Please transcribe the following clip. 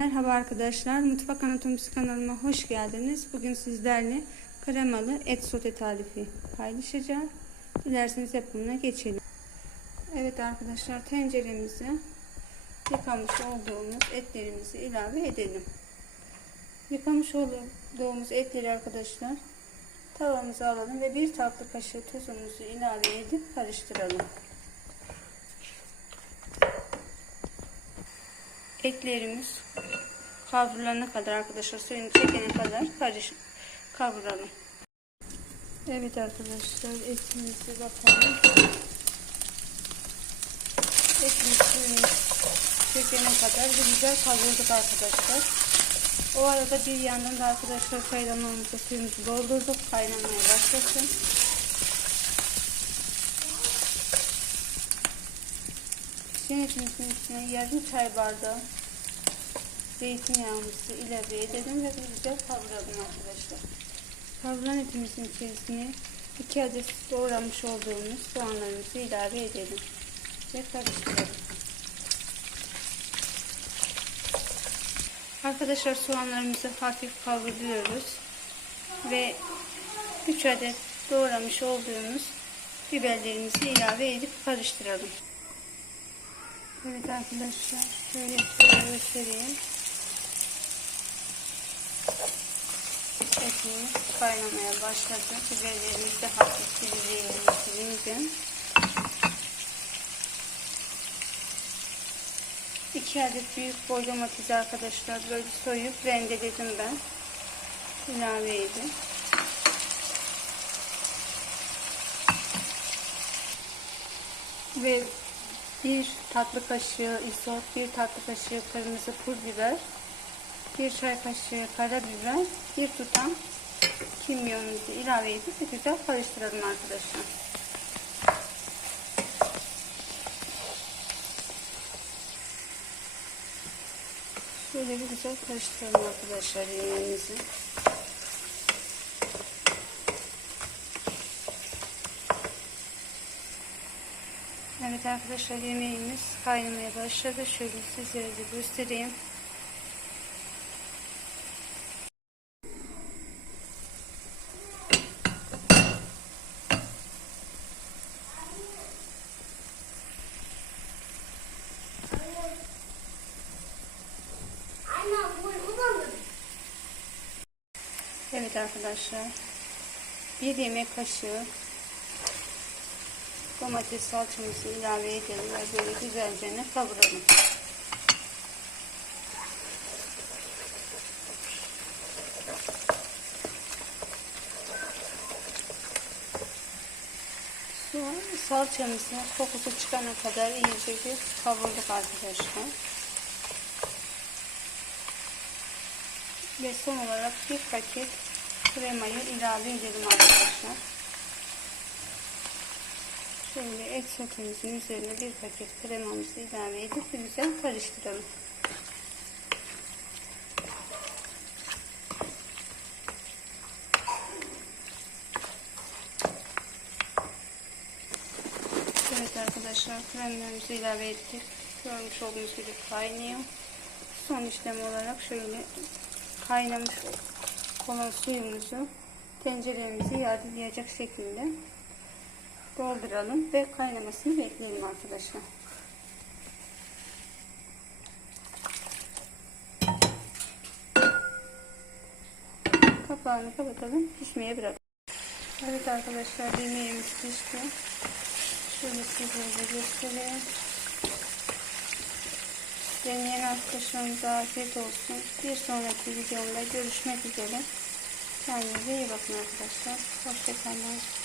Merhaba arkadaşlar, Mutfak Anatomisi kanalıma hoş geldiniz. Bugün sizlerle kremalı et sote tarifi paylaşacağım. Dilerseniz yapımına geçelim. Evet arkadaşlar, tenceremize yıkamış olduğumuz etlerimizi ilave edelim. Yıkamış olduğumuz etleri arkadaşlar tavamıza alalım ve bir tatlı kaşığı tuzumuzu ilave edip karıştıralım. Etlerimiz kavrulana kadar arkadaşlar suyunu çekene kadar karış kavuralım. Evet arkadaşlar etimizi bakalım. Etimiz suyunu çekene kadar güzel kavurduk arkadaşlar. O arada bir yandan da arkadaşlar kaynamamızda suyumuzu doldurduk. Kaynamaya başlasın. Şenetimizin içine yarım çay bardağı zeytinyağımızı ilave edelim ve güzel kavuralım arkadaşlar. Kavuran etimizin içerisine 2 adet doğramış olduğumuz soğanlarımızı ilave edelim ve karıştıralım. Arkadaşlar soğanlarımızı hafif kavuruyoruz ve 3 adet doğramış olduğumuz biberlerimizi ilave edip karıştıralım. Evet arkadaşlar şöyle göstereyim. Etimiz kaynamaya başladı. Biberlerimiz de hafif dizileyelim. İki adet büyük boy domatesi arkadaşlar böyle soyup rendeledim ben. İlave edin. Ve bir tatlı kaşığı isot, bir tatlı kaşığı kırmızı pul biber, bir çay kaşığı karabiber, bir tutam kimyonumuzu ilave edip güzel karıştıralım arkadaşlar. Şöyle bir güzel karıştıralım arkadaşlar yemeğimizi. Evet arkadaşlar yemeğimiz kaynamaya başladı. Şöyle sizlere de göstereyim. Evet arkadaşlar. Bir yemek kaşığı domates salçamızı ilave edelim ve böyle güzelce kavuralım. Soğan salçamızı kokusu çıkana kadar iyice bir kavurduk arkadaşlar. Ve son olarak bir paket kremayı ilave edelim arkadaşlar. Şöyle et sotemizin üzerine bir paket kremamızı ilave edip güzel karıştıralım. Evet arkadaşlar kremlerimizi ilave ettik. Görmüş olduğunuz gibi kaynıyor. Son işlem olarak şöyle kaynamış olan suyumuzu tenceremizi yardımlayacak şekilde dolduralım ve kaynamasını bekleyelim arkadaşlar. Kapağını kapatalım. Pişmeye bırakalım. Evet arkadaşlar yemeğimiz pişti. Şöyle sizlere göstereyim. Deneyen arkadaşlarımıza afiyet olsun. Bir sonraki videomda görüşmek üzere. Kendinize iyi bakın arkadaşlar. Hoşçakalın.